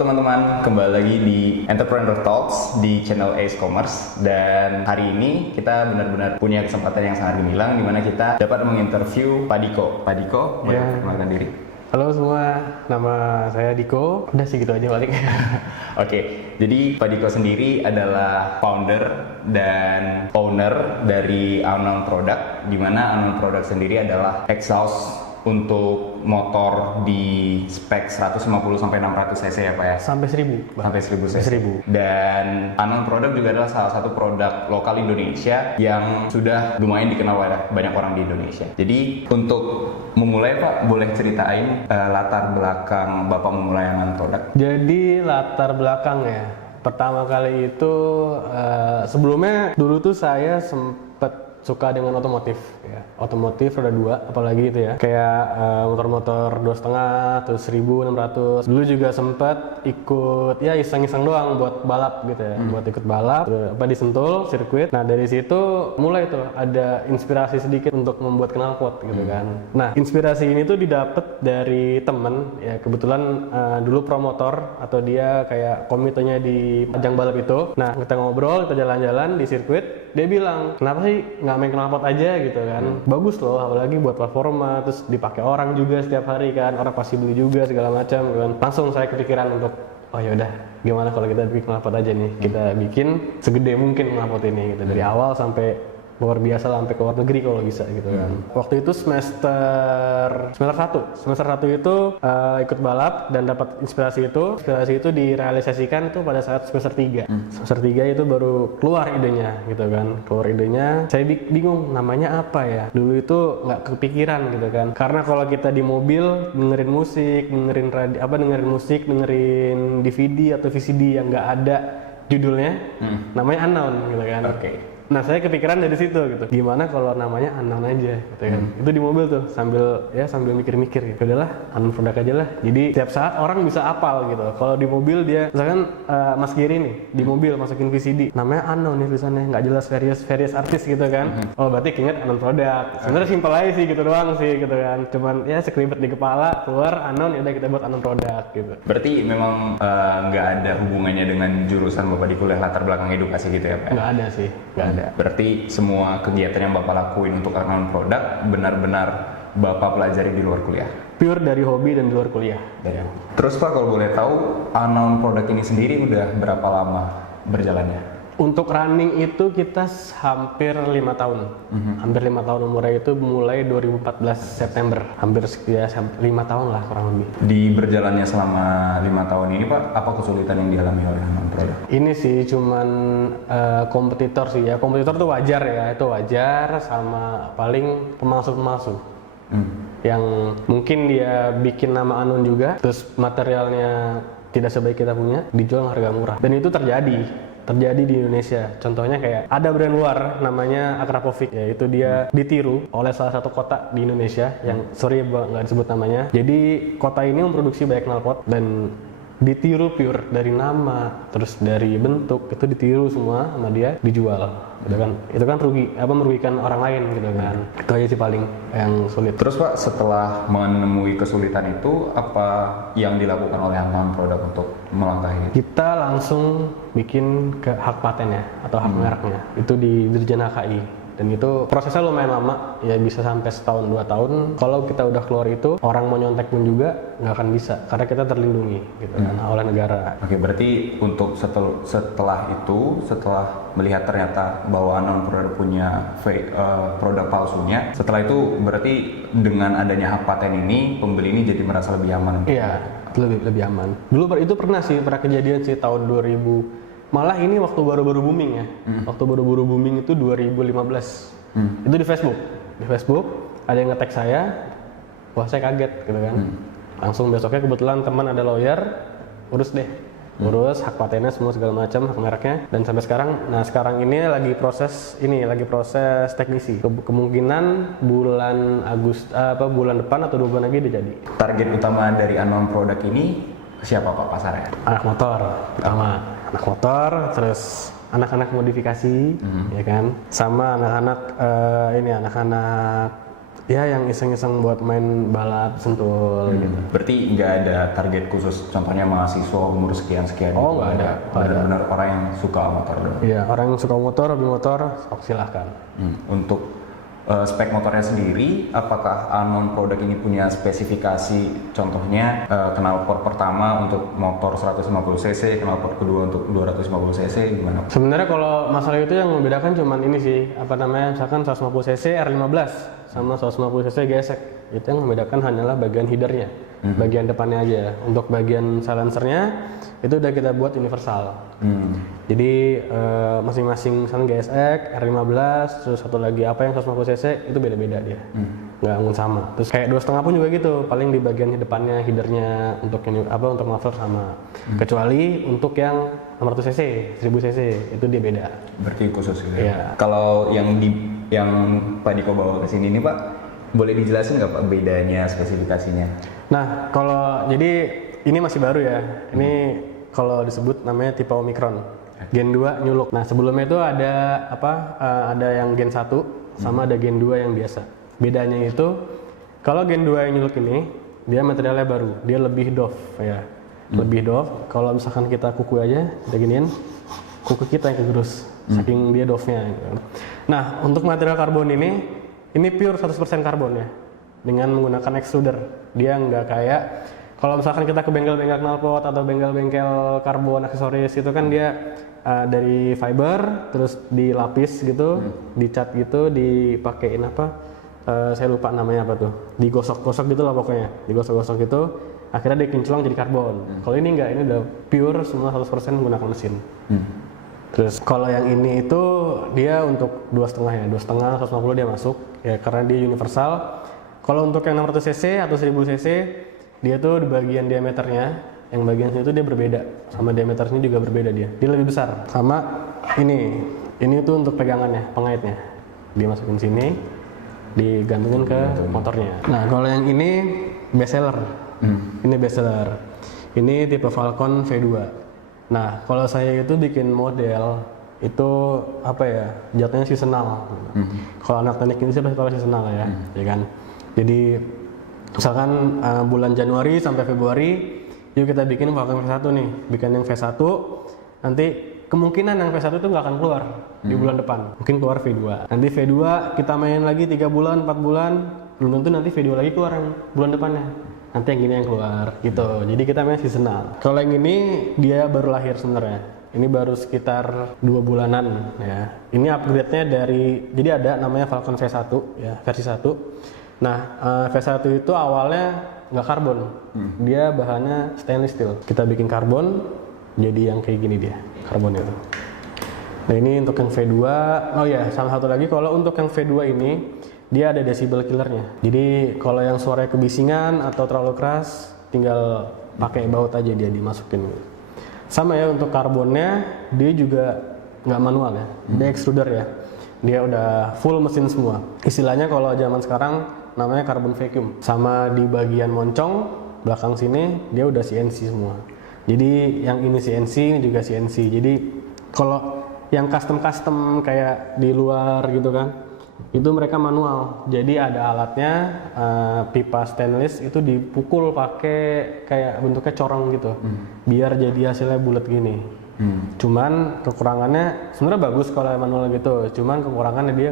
teman-teman, kembali lagi di Entrepreneur Talks di channel Ace Commerce. Dan hari ini kita benar-benar punya kesempatan yang sangat gemilang di mana kita dapat menginterview Pak Diko. Pak Diko, boleh perkenalkan diri? Halo semua, nama saya Diko. Udah sih gitu aja paling. Oke, jadi Pak Diko sendiri adalah founder dan owner dari Unknown Product, di mana Unknown Product sendiri adalah exhaust untuk motor di spek 150 sampai 600 cc ya Pak ya? Sampai 1000. Sampai 1000 cc. Dan Unknown Product juga adalah salah satu produk lokal Indonesia yang sudah lumayan dikenal oleh banyak orang di Indonesia. Jadi untuk memulai Pak, boleh ceritain latar belakang Bapak memulai Unknown Product? Jadi latar belakang ya, pertama kali itu sebelumnya dulu tuh saya sempet suka dengan otomotif ya, otomotif roda 2 apalagi itu ya, kayak motor-motor 2,5 terus 1600. Dulu juga sempat ikut ya iseng-iseng doang buat balap gitu ya, buat ikut balap di Sentul sirkuit. Nah dari situ mulai tuh ada inspirasi sedikit untuk membuat knalpot gitu kan. Nah inspirasi ini tuh didapat dari temen ya, kebetulan dulu promotor atau dia kayak komitonya di ajang balap itu. Nah kita ngobrol, kita jalan-jalan di sirkuit, dia bilang kenapa sih nggak main knalpot aja gitu kan, bagus loh apalagi buat platforma, terus dipakai orang juga setiap hari kan, orang pasti beli juga segala macam kan. Langsung saya kepikiran untuk oh yaudah gimana kalau kita bikin knalpot aja nih, kita bikin segede mungkin knalpot ini gitu, dari awal sampai luar biasa lah, sampai ke luar negeri kalau bisa gitu kan. Waktu itu semester 1 itu ikut balap dan dapat inspirasi itu direalisasikan tuh pada saat semester 3. Semester 3 itu baru keluar idenya gitu kan. Saya bingung namanya apa ya. Dulu itu nggak kepikiran gitu kan. Karena kalau kita di mobil dengerin musik, dengerin DVD atau VCD yang nggak ada judulnya, namanya unknown gitu kan. Oke. Nah saya kepikiran dari situ gitu, gimana kalau namanya unknown aja gitu kan. Itu di mobil tuh sambil mikir-mikir gitu. Udahlah Unknown Product aja lah, jadi setiap saat orang bisa apal gitu. Kalau di mobil dia misalkan Mas Giri nih di mobil masukin VCD, namanya unknown nih tulisannya, nggak jelas, various artis gitu kan. Oh berarti keinget Unknown Product. Sebenarnya simpel aja sih gitu doang sih gitu kan, cuman ya sekelibet di kepala, keluar unknown, ya udah kita buat Unknown Product gitu. Berarti memang nggak ada hubungannya dengan jurusan Bapak di kuliah, latar belakang edukasi gitu ya Pak? Nggak ada sih, nggak ada. Berarti semua kegiatan yang Bapak lakuin untuk Unknown Product benar-benar Bapak pelajari di luar kuliah? Pure dari hobi dan di luar kuliah. Ya. Terus Pak, kalau boleh tahu Unknown Product ini sendiri udah berapa lama berjalannya? Untuk running itu kita hampir 5 tahun. Hampir 5 tahun umurnya itu mulai 2014 September. Hampir ya 5 tahun lah kurang lebih. Di berjalannya selama 5 tahun ini Pak, apa kesulitan yang dialami oleh Unknown Product? Ini sih cuman kompetitor sih ya. Kompetitor tuh wajar ya, itu wajar, sama paling pemalsu-pemalsu. Yang mungkin dia bikin nama Unknown juga, terus materialnya tidak sebaik kita punya, dijual harga murah. Dan itu terjadi di Indonesia. Contohnya kayak ada brand luar namanya Akrapovic, yaitu dia ditiru oleh salah satu kota di Indonesia yang nggak disebut namanya. Jadi kota ini memproduksi banyak knalpot dan ditiru pure dari nama, terus dari bentuk, itu ditiru semua sama dia, dijual. Itu kan merugikan orang lain gitu kan. Itu aja sih paling yang sulit. Terus Pak, setelah menemui kesulitan itu, apa yang dilakukan oleh Unknown Product untuk melangkahi? Kita langsung bikin ke hak paten ya, atau hak mereknya. Itu di Dirjen HKI. Dan itu prosesnya lumayan lama, ya bisa sampai setahun 2 tahun. Kalau kita udah keluar itu, orang mau nyontek pun juga nggak akan bisa, karena kita terlindungi gitu kan oleh negara. Oke, berarti untuk setelah melihat ternyata bahwa Unknown Product punya produk palsunya, setelah itu berarti dengan adanya hak paten ini, pembeli ini jadi merasa lebih aman? Iya, lebih aman. Dulu itu pernah kejadian sih tahun 2000. Malah ini waktu baru-baru booming ya. Waktu baru-baru booming itu 2015. Itu di Facebook. Di Facebook ada yang nge-tag saya. Wah, saya kaget gitu kan. Langsung besoknya kebetulan teman ada lawyer, urus hak patennya semua segala macam, hak mereknya, dan sampai sekarang ini lagi proses teknisi. Kemungkinan bulan depan atau 2 bulan lagi udah jadi. Target utama dari Unknown Product ini siapa Pak pasarnya? Anak motor pertama. Anak motor, terus anak-anak modifikasi, ya kan, sama anak-anak Ya yang iseng-iseng buat main balap sentul gitu. Berarti nggak ada target khusus, contohnya mahasiswa umur sekian-sekian Oh, gitu. nggak ada. Benar-benar orang yang suka motor doang. Iya, orang yang suka motor, hobi motor, sok silahkan. Untuk spek motornya sendiri, apakah Anon produk ini punya spesifikasi, contohnya knalpot pertama untuk motor 150 cc, knalpot kedua untuk 250 cc, gimana? Sebenarnya kalau masalah itu yang membedakan cuman ini sih, apa namanya, misalkan 150 cc R15 sama 150 cc gesek. Itu yang membedakan hanyalah bagian headernya, bagian depannya aja. Untuk bagian silencernya itu udah kita buat universal. Jadi masing-masing misalnya GSX, R15, terus satu lagi apa yang 150 cc itu beda-beda dia, nggak mungkin sama. Terus kayak 2,5 pun juga gitu, paling di bagian depannya headernya untuk ini apa untuk muffler sama. Kecuali untuk yang 600 cc, 1000 cc itu dia beda. Berarti khusus gitu Iya. ya? Kalau yang Pak Diko bawa ke sini nih Pak, boleh dijelasin nggak Pak bedanya spesifikasinya? Nah kalau jadi ini masih baru ya, ini kalau disebut namanya tipe Omicron, Gen 2 New Look. Nah sebelumnya itu ada apa? Ada yang Gen 1 sama ada Gen 2 yang biasa. Bedanya itu kalau Gen 2 yang New Look ini dia materialnya baru, dia lebih doff ya, lebih doff. Kalau misalkan kita kuku aja, kita giniin, kuku kita yang kegerus, saking dia doffnya. Gitu. Nah untuk material karbon ini pure 100% karbon ya, dengan menggunakan extruder. Dia nggak kayak kalau misalkan kita ke bengkel-bengkel knalpot atau bengkel-bengkel karbon aksesoris itu kan dia dari fiber terus dilapis gitu, dicat gitu, dipakein apa? Saya lupa namanya apa tuh. Digosok-gosok gitu lah pokoknya. Digosok-gosok gitu, akhirnya dikinclong jadi karbon. Kalau ini enggak, ini udah pure semua 100% menggunakan mesin. Terus kalau yang ini itu dia untuk 2,5 ya, 2,5 150 dia masuk ya karena dia universal. Kalau untuk yang 600 cc atau 1000 cc dia tuh di bagian diameternya, yang bagian sini tuh dia berbeda, sama diameter sini juga berbeda dia lebih besar. Sama ini tuh untuk pegangannya, pengaitnya, dia masukin sini, digantungin ke motornya. Nah kalau yang ini bestseller, ini bestseller, ini tipe Falcon V2. Nah kalau saya itu bikin model itu apa ya, jatuhnya seasonal. Kalau anak teknik ini sih pasti tahu seasonal ya, ya kan. Jadi misalkan bulan Januari sampai Februari, yuk kita bikin Falcon V1 nih, bikin yang V1, nanti kemungkinan yang V1 itu nggak akan keluar di bulan depan, mungkin keluar V2. Nanti V2 kita main lagi 3 bulan, 4 bulan, belum tentu nanti V2 lagi keluar yang bulan depannya. Nanti yang gini yang keluar, gitu. Jadi kita main seasonal. Kalau yang ini dia baru lahir sebenarnya. Ini baru sekitar 2 bulanan ya. Ini upgrade-nya dari, jadi ada namanya Falcon V1 ya, versi 1. Nah, V1 itu awalnya nggak karbon, dia bahannya stainless steel. Kita bikin karbon, jadi yang kayak gini dia, karbon itu. Nah ini untuk yang V2, oh ya sama satu lagi, kalau untuk yang V2 ini, dia ada decibel killernya. Jadi kalau yang suaranya kebisingan atau terlalu keras, tinggal pakai baut aja dia dimasukin. Sama ya untuk karbonnya, dia juga nggak manual ya, dia extruder ya. Dia udah full mesin semua. Istilahnya kalau zaman sekarang, namanya carbon vacuum. Sama di bagian moncong belakang sini dia udah CNC semua. Jadi yang ini CNC, ini juga CNC. Jadi kalau yang custom kayak di luar gitu kan, itu mereka manual. Jadi ada alatnya, pipa stainless itu dipukul pakai kayak bentuknya corong gitu, biar jadi hasilnya bulat gini. Cuman kekurangannya sebenarnya bagus kalau manual gitu. Cuman kekurangannya dia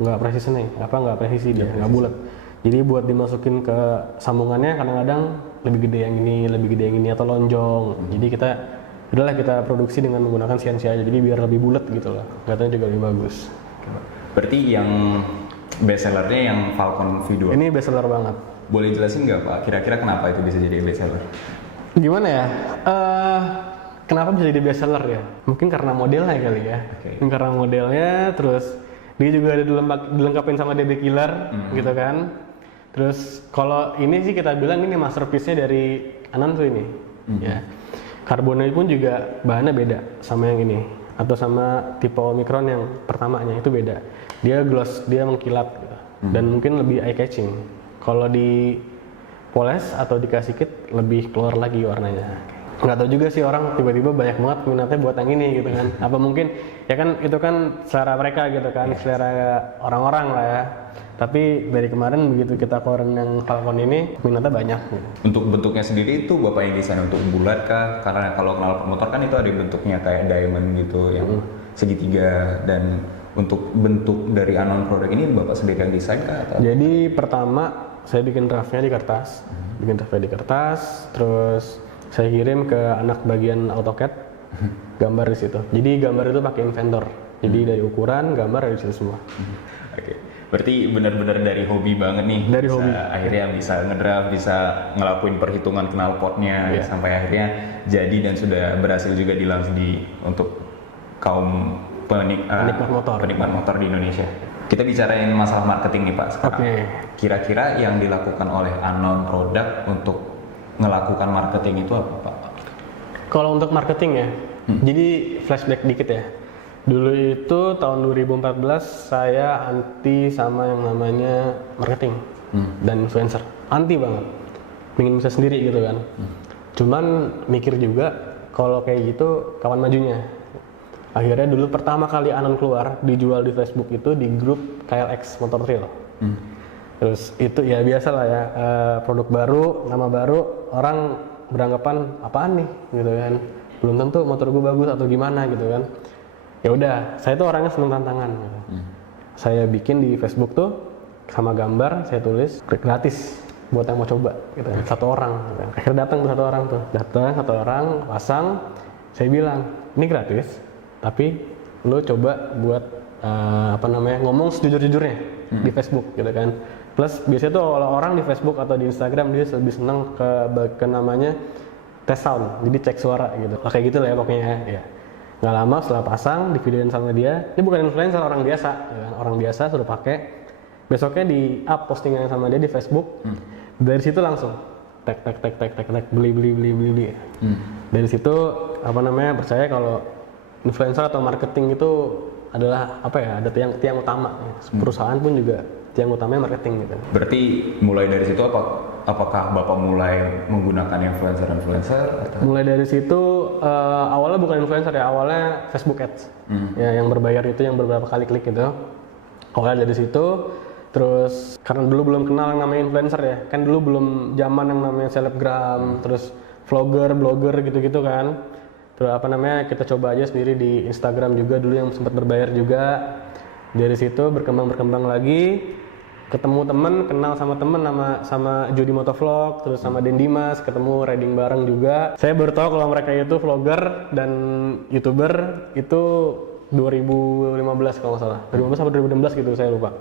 nggak presisi nih, nggak presisi dia, nggak bulat. Jadi buat dimasukin ke sambungannya kadang-kadang lebih gede yang ini, lebih gede yang ini atau lonjong. Jadi kita produksi dengan menggunakan CNC aja. Jadi biar lebih bulat gitu loh. Katanya juga lebih bagus. Berarti yang bestsellernya yang Falcon V2. Ini bestseller banget. Boleh jelasin nggak Pak? Kira-kira kenapa itu bisa jadi bestseller? Gimana ya? Kenapa bisa jadi bestseller ya? Mungkin karena modelnya kali ya. Mungkin karena modelnya, terus dia juga ada dilengkapin sama DB killer gitu kan. Terus kalau ini sih kita bilang ini masterpiece-nya dari Anon tuh ini. Ya. Karbonnya pun juga bahannya beda sama yang ini atau sama tipe Omicron yang pertamanya itu beda. Dia gloss, dia mengkilat gitu. Dan mungkin lebih eye catching. Kalau di poles atau dikasih kit lebih keluar lagi warnanya. nggak tahu juga sih orang tiba-tiba banyak banget minatnya buat yang ini gitu kan. Apa mungkin ya kan itu kan selera mereka gitu kan, selera orang-orang lah ya. Tapi dari kemarin begitu kita keluarin yang Falcon ini minatnya banyak gitu. Untuk bentuknya sendiri itu Bapak yang desain untuk bulat kah? Karena kalau knalpot motor kan itu ada bentuknya kayak diamond gitu yang segitiga, dan untuk bentuk dari unknown product ini Bapak sendiri yang desain kah? Atau? Jadi pertama saya bikin draftnya di kertas, terus saya kirim ke anak bagian AutoCAD, gambar di situ. Jadi gambar itu pakai Inventor. Jadi dari ukuran, gambar dari situ semua. Oke. Berarti benar-benar dari hobi banget nih. Dari hobi. Akhirnya bisa ngedraft, bisa ngelakuin perhitungan knalpotnya sampai akhirnya jadi dan sudah berhasil juga di-launch untuk kaum penikmat motor di Indonesia. Kita bicarain masalah marketing nih Pak sekarang. Kira-kira yang dilakukan oleh unknown product untuk melakukan marketing itu apa Pak? Kalau untuk marketing ya, jadi flashback dikit ya. Dulu itu tahun 2014 saya anti sama yang namanya marketing dan influencer. Anti banget. Pengen bisa sendiri gitu kan. Cuman mikir juga kalau kayak gitu kapan majunya. Akhirnya dulu pertama kali Anon keluar dijual di Facebook itu di grup KLX Motor Trail. Terus itu ya biasa lah ya, produk baru, nama baru, orang beranggapan apaan nih gitu kan. Belum tentu motor gue bagus atau gimana gitu kan. Ya udah, saya tuh orangnya seneng tantangan gitu. Saya bikin di Facebook tuh sama gambar, saya tulis gratis buat yang mau coba gitu. Satu orang gitu. Akhirnya datang satu orang pasang, saya bilang ini gratis tapi lo coba buat ngomong sejujur-jujurnya di Facebook gitu kan. Plus biasanya tuh orang di Facebook atau di Instagram dia lebih seneng ke namanya tes sound, jadi cek suara gitu. Kayak gitu lah ya pokoknya ya. Nggak lama setelah pasang, di videoin sama dia, ini bukan influencer, orang biasa gitu kan. Orang biasa suruh pakai, besoknya di up postingan sama dia di Facebook. Dari situ langsung tek beli. Dari situ percaya kalau influencer atau marketing itu adalah ada tiang utama. Perusahaan pun juga tiang utamanya marketing gitu. Berarti mulai dari situ apakah Bapak mulai menggunakan influencer? Atau? Mulai dari situ awalnya bukan influencer ya, awalnya Facebook Ads. Ya, yang berbayar itu yang beberapa kali klik gitu. Awalnya dari situ, terus karena dulu belum kenal yang namanya influencer ya. Kan dulu belum zaman yang namanya selebgram, terus vlogger, blogger gitu-gitu kan. Terus kita coba aja sendiri di Instagram juga dulu yang sempat berbayar juga. Dari situ berkembang lagi, ketemu temen, kenal sama temen sama Jody Motovlog, terus sama Den Dimas, ketemu riding bareng juga. Saya baru tahu kalau mereka itu vlogger dan YouTuber itu 2015 kalau nggak salah. 2015 sampai 2016 gitu, saya lupa.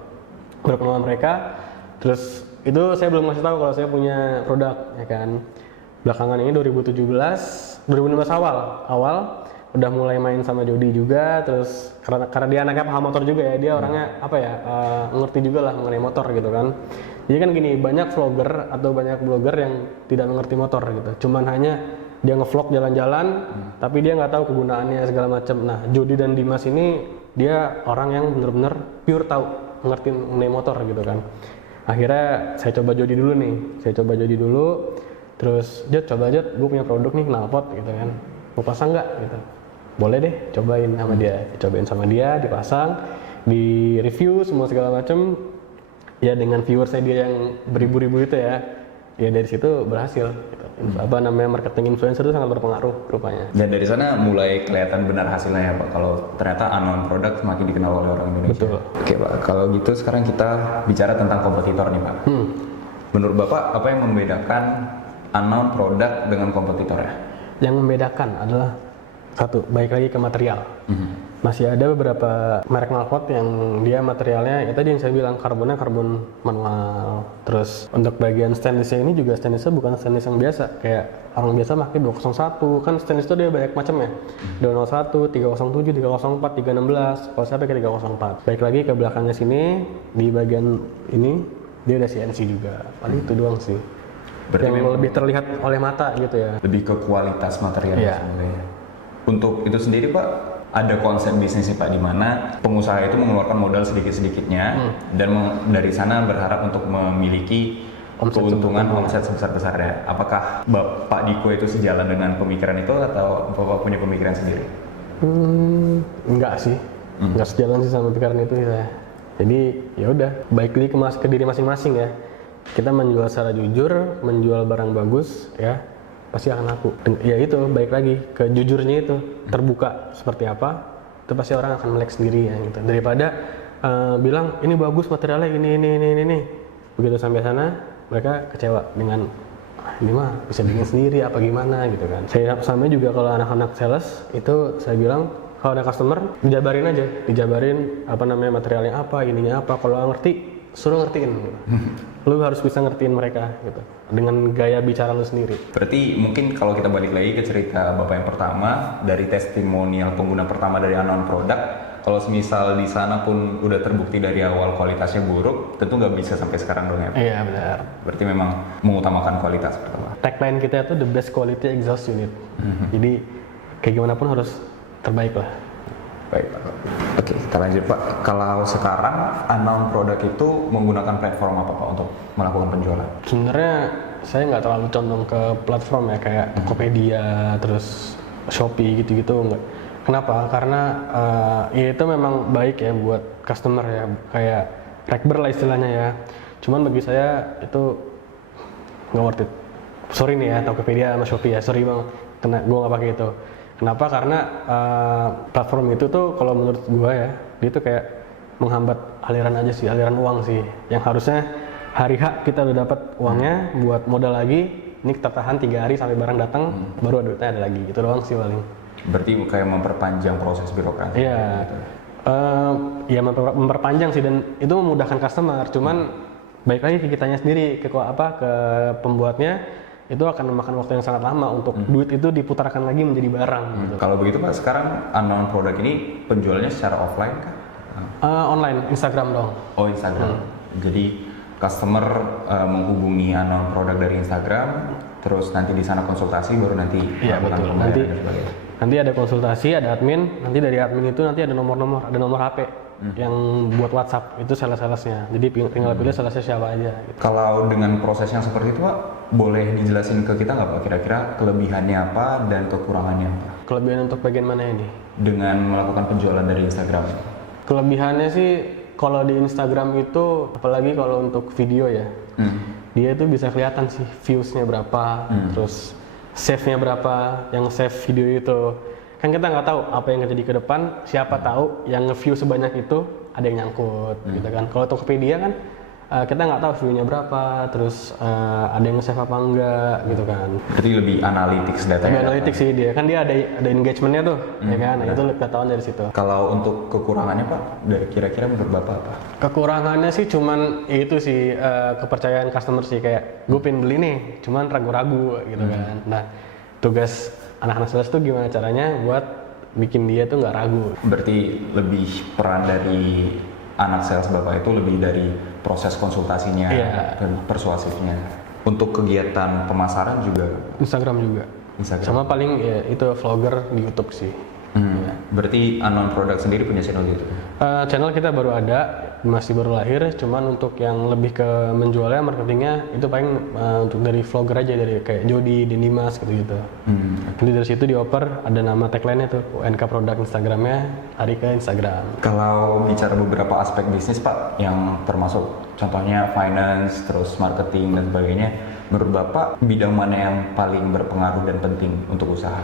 Baru kenal sama mereka, terus itu saya belum ngasih tahu kalau saya punya produk, ya kan. Belakangan ini 2016 awal udah mulai main sama Jody juga, terus karena dia anaknya paham motor juga ya, dia orangnya ngerti juga lah mengenai motor gitu kan. Jadi kan gini, banyak vlogger atau banyak blogger yang tidak mengerti motor gitu, cuman hanya dia ngevlog jalan-jalan tapi dia nggak tahu kegunaannya segala macam. Nah, Jody dan Dimas ini dia orang yang bener-bener pure tahu, ngerti mengenai motor gitu kan. Akhirnya saya coba Jody dulu, terus coba aja gue punya produk nih knalpot gitu kan, mau pasang nggak gitu. Boleh deh, cobain sama dia, dipasang, di review semua segala macem. Ya dengan viewersnya dia yang beribu-ribu itu ya dari situ berhasil. Gitu. Marketing influencer itu sangat berpengaruh rupanya. Dan dari sana mulai kelihatan benar hasilnya ya Pak, kalau ternyata unknown product semakin dikenal oleh orang Indonesia. Betul. Oke Pak, kalau gitu sekarang kita bicara tentang kompetitor nih Pak. Menurut Bapak apa yang membedakan unknown product dengan kompetitornya? Yang membedakan adalah satu, balik lagi ke material. Masih ada beberapa merek knalpot yang dia materialnya ya tadi yang saya bilang karbonnya karbon manual. Terus untuk bagian stainlessnya ini juga stainlessnya bukan stainless yang biasa, kayak orang biasa pakai 201 kan. Stainless itu dia banyak macam ya, 201, 307, 304, 316. Kalau saya pakai 304. Baik lagi ke belakangnya sini di bagian ini dia ada CNC juga. Paling itu doang sih. Berarti yang lebih terlihat oleh mata gitu ya. Lebih ke kualitas materialnya sebenarnya. Untuk itu sendiri Pak, ada konsep bisnis Pak di mana pengusaha itu mengeluarkan modal sedikit-sedikitnya dan dari sana berharap untuk memiliki keuntungan omset sebesar-besarnya. Apakah Bapak Diko itu sejalan dengan pemikiran itu atau Bapak punya pemikiran sendiri? Enggak sih, enggak sejalan sih sama pikiran itu saya. Jadi ya udah, baik lagi ke diri masing-masing ya. Kita menjual secara jujur, menjual barang bagus ya, pasti akan laku. Ya itu, baik lagi ke jujurnya itu, terbuka seperti apa, itu pasti orang akan melek sendiri ya gitu. Daripada bilang ini bagus materialnya ini. Begitu sampai sana, mereka kecewa dengan ini mah bisa bikin sendiri apa gimana gitu kan. Saya sama juga kalau anak-anak sales itu saya bilang kalau ada customer dijabarin apa namanya materialnya apa, ininya apa. Kalau nggak ngerti suruh ngertiin gitu. Lu harus bisa ngertiin mereka gitu dengan gaya bicara lu sendiri. Berarti mungkin kalau kita balik lagi ke cerita Bapak yang pertama, dari testimonial pengguna pertama dari unknown product, kalau semisal di sana pun udah terbukti dari awal kualitasnya buruk, tentu nggak bisa sampai sekarang dong ya? Iya benar. Berarti memang mengutamakan kualitas pertama. Tagline kita itu the best quality exhaust unit. Jadi kayak gimana pun harus terbaik lah. Baik Pak. Oke, kita lanjut Pak. Kalau sekarang unknown product itu menggunakan platform apa Pak untuk melakukan penjualan? Sebenarnya saya nggak terlalu condong ke platform ya kayak Tokopedia, terus Shopee gitu-gitu nggak. Kenapa? Karena ya itu memang baik ya buat customer ya, kayak rekber lah istilahnya ya. Cuman bagi saya itu nggak worth it. Sorry nih ya Tokopedia sama Shopee ya, sorry bang, gue nggak pakai itu. Kenapa? Karena platform itu tuh kalau menurut gue ya, dia tuh kayak menghambat aliran aja sih, aliran uang sih. Yang harusnya hari H kita udah dapat uangnya buat modal lagi, ini kita tahan 3 hari sampai barang datang, baru duitnya ada lagi. Itu doang sih paling. Berarti kayak memperpanjang proses birokrasi. Iya. Gitu. Ya memperpanjang sih dan itu memudahkan customer. Cuman baik lagi ke kitanya sendiri, ke pembuatnya. Itu akan memakan waktu yang sangat lama untuk duit itu diputarkan lagi menjadi barang. Gitu. Kalau begitu Pak, sekarang unknown product ini penjualnya secara offline kah? Online, Instagram dong. Oh Instagram. Jadi customer menghubungi unknown product dari Instagram, terus nanti di sana konsultasi, baru nanti melakukan pembayaran dan sebagainya. Nanti ada konsultasi, ada admin. Nanti dari admin itu nanti ada nomor-nomor, ada nomor HP yang buat WhatsApp. Itu sales-salesnya. Jadi tinggal pilih salesnya siapa aja. Gitu. Kalau dengan proses yang seperti itu Pak, boleh dijelasin ke kita nggak Pak kira-kira kelebihannya apa dan kekurangannya apa? Kelebihan untuk bagian mana ini? Dengan melakukan penjualan dari Instagram. Kelebihannya sih kalau di Instagram itu, apalagi kalau untuk video ya, dia itu bisa kelihatan sih viewsnya berapa, terus save-nya berapa, yang save video itu. Kan kita nggak tahu apa yang terjadi ke depan, siapa tahu yang nge-view sebanyak itu ada yang nyangkut gitu kan. Kalau Tokopedia kan kita nggak tahu view-nya berapa, terus ada yang nge-save apa enggak gitu kan. Berarti lebih analytics data. Lebih analitik sih dia, kan dia ada engagement-nya tuh, ya kan. Nah, itu ketahuan dari situ. Kalau untuk kekurangannya Pak, kira-kira menurut Bapak apa? Kekurangannya sih cuman itu sih kepercayaan customer sih, kayak gue pengen beli nih, cuman ragu-ragu gitu kan. Nah, tugas anak-anak sales tuh gimana caranya buat bikin dia tuh nggak ragu. Berarti lebih peran dari anak sales Bapak itu lebih dari proses konsultasinya dan persuasifnya. Untuk kegiatan pemasaran juga? Instagram juga. Instagram. Sama paling ya itu vlogger di YouTube sih. Berarti unknown product sendiri punya channel gitu? Channel kita baru ada, masih baru lahir. Cuman untuk yang lebih ke menjualnya, marketingnya itu paling untuk dari vlogger aja, dari kayak Jody, Denimas gitu-gitu. Jadi dari situ dioper ada nama tagline-nya tuh, UNK Product Instagramnya, hari ke Instagram. Kalau bicara beberapa aspek bisnis Pak, yang termasuk contohnya finance, terus marketing dan sebagainya, menurut Bapak bidang mana yang paling berpengaruh dan penting untuk usaha?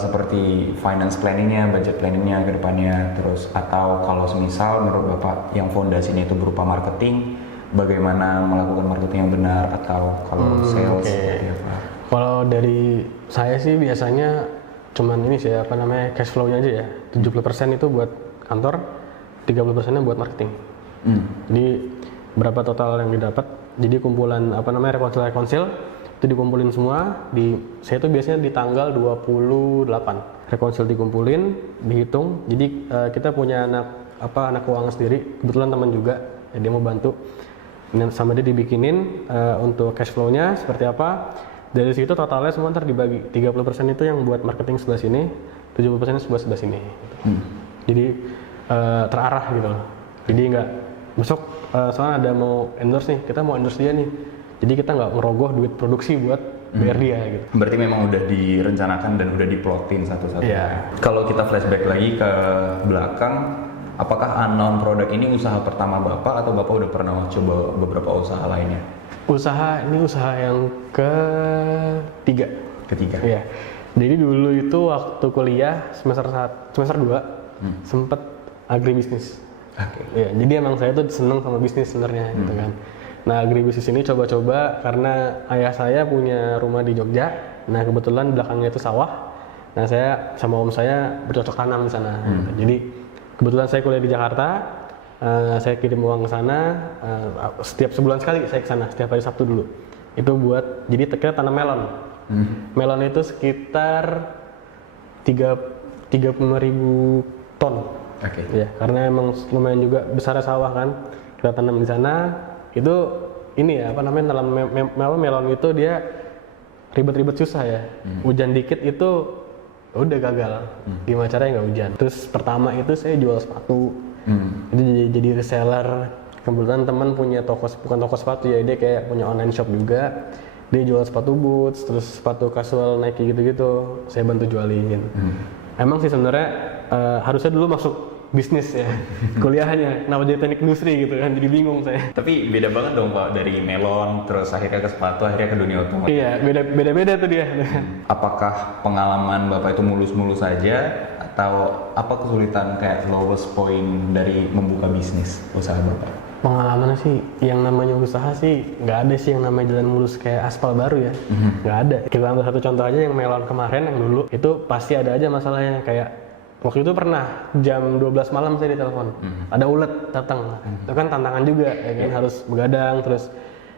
Seperti finance planningnya, budget planningnya ke depannya, terus atau kalau semisal menurut Bapak yang fondasinya itu berupa marketing, bagaimana melakukan marketing yang benar, atau kalau sales seperti apa? Kalau dari saya sih biasanya cuman ini sih apa namanya cash flow-nya aja ya. 70% itu buat kantor, 30%-nya buat marketing. Jadi berapa total yang didapat? Jadi kumpulan apa namanya rekonsil itu dikumpulin semua saya tuh biasanya di tanggal 28 rekonsil dikumpulin, dihitung. Jadi kita punya anak keuangan sendiri, kebetulan teman juga ya, dia mau bantu dan sama dia dibikinin untuk cash flow-nya seperti apa. Dari situ totalnya semua ntar dibagi, 30% itu yang buat marketing sebelah sini, 70% sebelah sini gitu. Jadi terarah gitu loh. Jadi nggak besok soalnya ada mau endorse nih, kita mau endorse dia nih, Jadi kita nggak ngerogoh duit produksi buat bayar dia gitu. Berarti memang udah direncanakan dan udah diplotin satu-satu. Iya. Kalau kita flashback lagi ke belakang, apakah Unknown Product ini usaha pertama Bapak atau Bapak udah pernah coba beberapa usaha lainnya? Ini usaha yang ketiga. Ketiga. Iya. Jadi dulu itu waktu kuliah semester 2 sempet agribisnis. Oke. Iya, jadi emang saya tuh seneng sama bisnis sebenarnya gitu kan. Nah, agribisnis ini coba-coba karena ayah saya punya rumah di Jogja. Nah, kebetulan belakangnya itu sawah. Nah, saya sama om saya bercocok tanam di sana. Gitu. Jadi kebetulan saya kuliah di Jakarta. Saya kirim uang ke sana. Setiap sebulan sekali saya ke sana, setiap hari Sabtu dulu. Itu buat jadi kita tanam melon. Melon itu sekitar 35.000 ton. Oke. Ya, karena emang lumayan juga besar sawah kan. Kita tanam di sana. Itu ini ya, apa namanya, dalam melon itu dia ribet-ribet susah ya. Hujan dikit itu udah gagal. Gimana caranya nggak hujan? Terus pertama itu saya jual sepatu. Itu jadi reseller. Kebetulan teman punya bukan toko sepatu ya, dia kayak punya online shop juga. Dia jual sepatu boots, terus sepatu casual Nike gitu-gitu. Saya bantu jualin. Emang sih sebenarnya harusnya dulu masuk bisnis ya, kuliahnya. Kenapa jadi teknik industri gitu kan? Jadi bingung saya. Tapi beda banget dong Pak, dari melon, terus akhirnya ke sepatu, akhirnya ke dunia otomotif. Iya, beda-beda tuh dia. Apakah pengalaman Bapak itu mulus-mulus saja, atau apa kesulitan kayak lowest point dari membuka bisnis usaha Bapak? Pengalaman sih, yang namanya usaha sih nggak ada sih yang namanya jalan mulus kayak aspal baru ya, nggak ada. Kita ambil satu contoh aja, yang melon kemarin yang dulu itu pasti ada aja masalahnya. Kayak waktu itu pernah jam 12 malam saya ditelepon, ada ulet datang. Itu kan tantangan juga ya kan, harus begadang.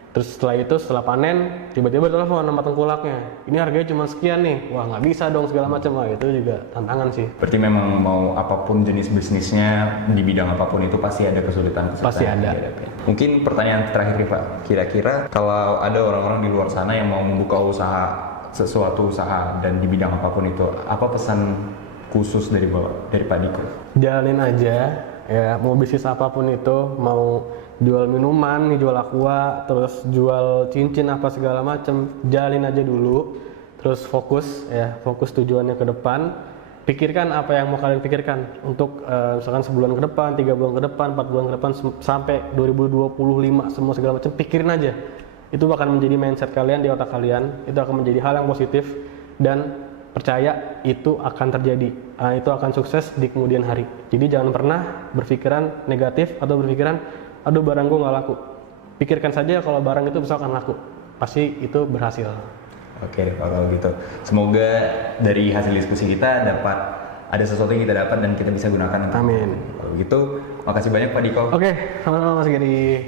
Terus setelah panen tiba-tiba telepon sama tengkulaknya, ini harganya cuma sekian nih. Wah, nggak bisa dong segala macam. Wah, itu juga tantangan sih. Berarti memang mau apapun jenis bisnisnya, di bidang apapun itu pasti ada kesulitan. Pasti ada. Mungkin pertanyaan terakhir nih Pak, kira-kira kalau ada orang-orang di luar sana yang mau membuka sesuatu usaha dan di bidang apapun itu, apa pesan khusus dari Pak Diko? Jalanin aja ya, mau bisnis apapun itu, mau jual minuman, jual aqua, terus jual cincin apa segala macam, jalin aja dulu, terus fokus tujuannya ke depan. Pikirkan apa yang mau kalian pikirkan untuk misalkan sebulan ke depan, 3 bulan ke depan, 4 bulan ke depan, sampai 2025 semua segala macam, pikirin aja. Itu akan menjadi mindset kalian di otak kalian, itu akan menjadi hal yang positif, dan percaya itu akan terjadi. Itu akan sukses di kemudian hari. Jadi jangan pernah berpikiran negatif atau berpikiran, aduh barang gue nggak laku. Pikirkan saja kalau barang itu bisa akan laku, pasti itu berhasil. Oke, kalau gitu. Semoga dari hasil diskusi kita ada sesuatu yang kita dapat dan kita bisa gunakan. Amin. Kalau gitu, makasih banyak Pak Diko. Oke, sama-sama Mas Giri.